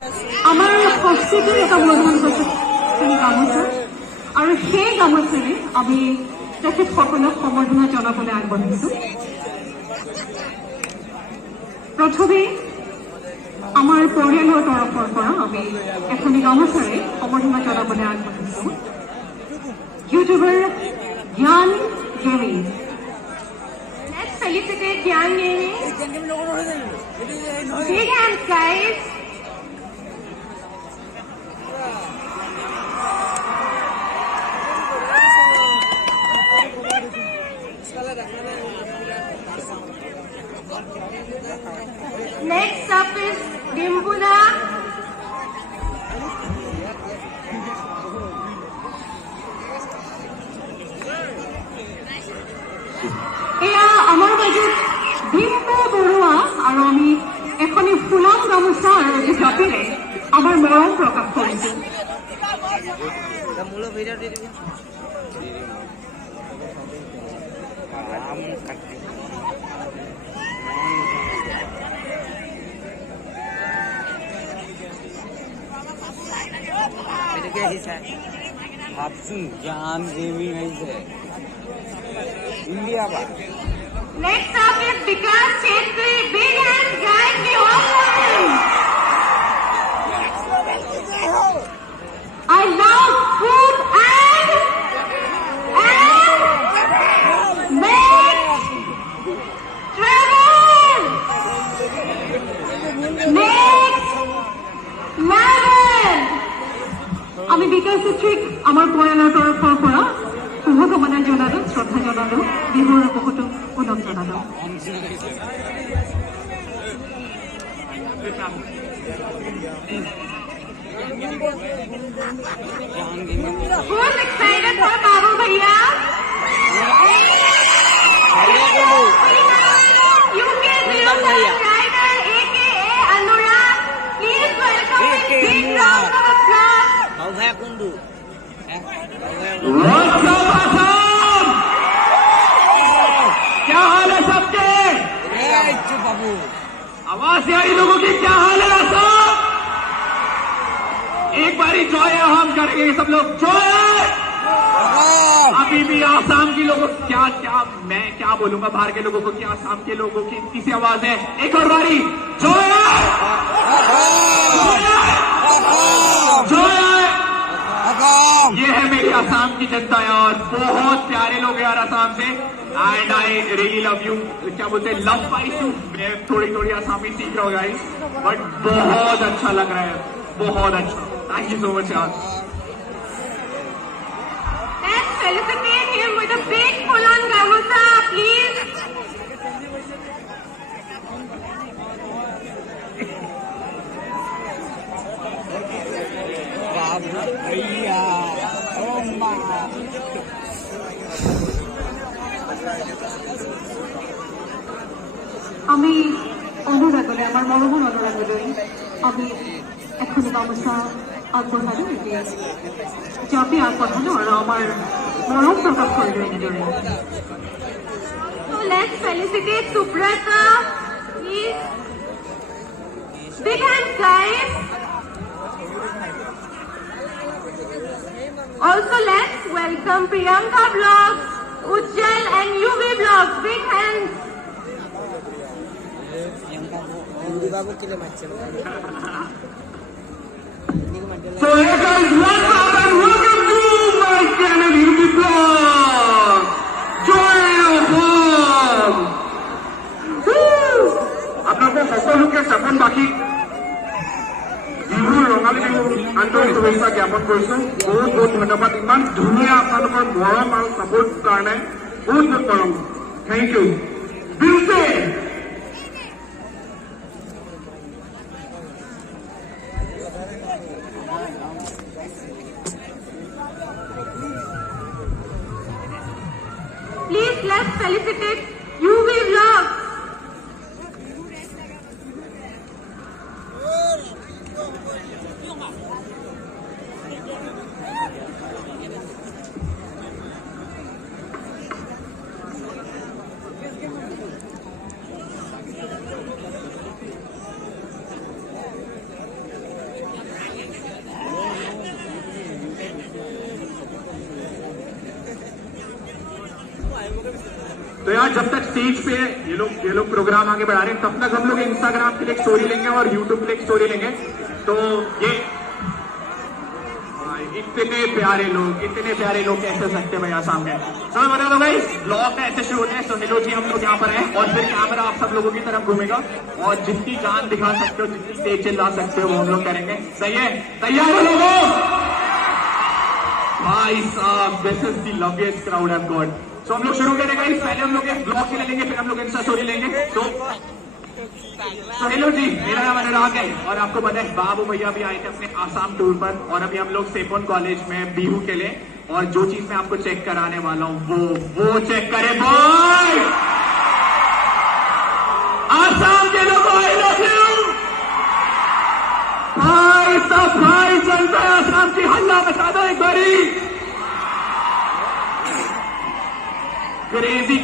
আমাৰ সংস্কৃতিৰ এটা মূলধন হৈছে গামোচা আৰু সেই গামোচাৰে আমি তেখেতসকলক সম্বৰ্ধনা জনাবলৈ আগবাঢ়িছোঁ। প্ৰথমে আমাৰ পৰিয়ালৰ তৰফৰ পৰা আমি এখনি গামোচাৰে সম্বৰ্ধনা জনাবলৈ আগবাঢ়িছোঁ ইউটিউবাৰ জ্ঞান গেমি। Let's felicitate Gyan Gemi. Big hands, guys. Next up is Dimpuna. এয়া আমাৰ মাজত ডিম্পু বৰুৱা আৰু আমি এখনি ফুলাম গামোচা আৰু এটি জাপিৰে আমাৰ মৰম প্ৰকাশ কৰিছোঁ। ভাবছি জ্ঞান গেমিং হয়েছে ইন্ডিয়া বা। Next up is Vikas Chetri. Big hands, guys. We all love him. I love food and make travel. Next level. আমি বিকাশ চেত্ৰীক আমাৰ পৰিয়ালৰ তৰফৰ পৰা শুভকামনা জনালো, শ্ৰদ্ধা জনালো, বিহুৰ বহুতো ওলগ জনালো। Who's excited for Babu Bhaiya? Rider, aka Anurag. Please welcome with big round of applause. क्या हाल है सबके? बाबू आवाज से आई लोगों की क्या हाल है सब? एक बारी जॉय हम करेंगे सब लोग जॉय। अभी भी आसाम के लोगों क्या क्या मैं क्या बोलूंगा, बाहर के लोगों को क्या, आसाम के लोगों की किसी आवाज है। एक और बारी जॉय जॉय। ये है मेरी आसाम की जनता यार, बहुत प्यारे लोग यार आसाम से। And I really love you. क्या बोलते हैं, लव बाई यू। मैं थोड़ी थोड़ी आसामी सीख रहा हूँ गाइस, बट बहुत अच्छा लग रहा है, बहुत अच्छा। थैंक यू सो मच यार। Let's felicitate him with a big full-on gamusa, please. बाबू भैया আমি অনুৰাগলৈ, আমাৰ মৰমৰ অনুৰাগলৈ আমি এখনি গামোচা আগবঢ়ালো, এতিয়া জাপি আগবঢ়ালো আৰু আমাৰ মৰম প্ৰকাশ কৰিলো এনেদৰে। So let's felicitate Subrata, please. Big hands, guys. Also, let's welcome Priyanka Vlogs, Ujjal and UV Vlogs. Big hands. बाबू के लिए मत So hey guys, what's up and welcome to my channel UV Vlog. Join us all. আপোনালোকৰ সকলোকে স্থাপন বাকী বিহুৰ ৰঙালী বিহুৰ আন্তৰিক শুভেচ্ছা জ্ঞাপন কৰিছোঁ। বহুত বহুত ধন্যবাদ, ইমান ধুনীয়া আপোনালোকৰ মৰম আৰু চাপোৰ্ট কাৰণে বহুত বহুত মৰম। Thank you. বিহুতে Please, let's felicitate UV Vlogs. तो यार जब तक स्टेज पे ये लोग प्रोग्राम आगे बढ़ा रहे हैं, तब तक हम लोग इंस्टाग्राम के लिए एक स्टोरी लेंगे और यूट्यूब के लिए एक स्टोरी लेंगे। तो ये इतने प्यारे लोग कैसे सकते हैं भैया सामने। तो मैं बता दो भाई, ब्लॉग में ऐसे शुरू होते हैं। सो हेलो जी, हम लोग यहाँ पर हैं और फिर कैमरा आप सब लोगों की तरफ घूमेगा और जितनी जान दिखा सकते हो, जितनी तेज चिल्ला सकते हो, वो हम लोग करेंगे। सही है? तैयार हो लोगों? भाई साहब, this is the loveliest crowd I have got. तो हम लोग शुरू करेंगे। पहले हम लोग एक ब्लॉग के लिए लेंगे, फिर हम लोग इंस्टा स्टोरी लेंगे। तो हेलो जी, मेरा नाम अनुराग है और आपको पता है बाबू भैया भी आए थे अपने आसाम टूर पर और अभी हम लोग सेपोन कॉलेज में बिहू के लिए, और जो चीज मैं आपको चेक कराने वाला हूँ वो चेक करे बॉय। आसाम के लोगों आई लव यू। भाई सब भाई चलता है आसाम की, हल्ला मचा दो एक बारी। क्रेजी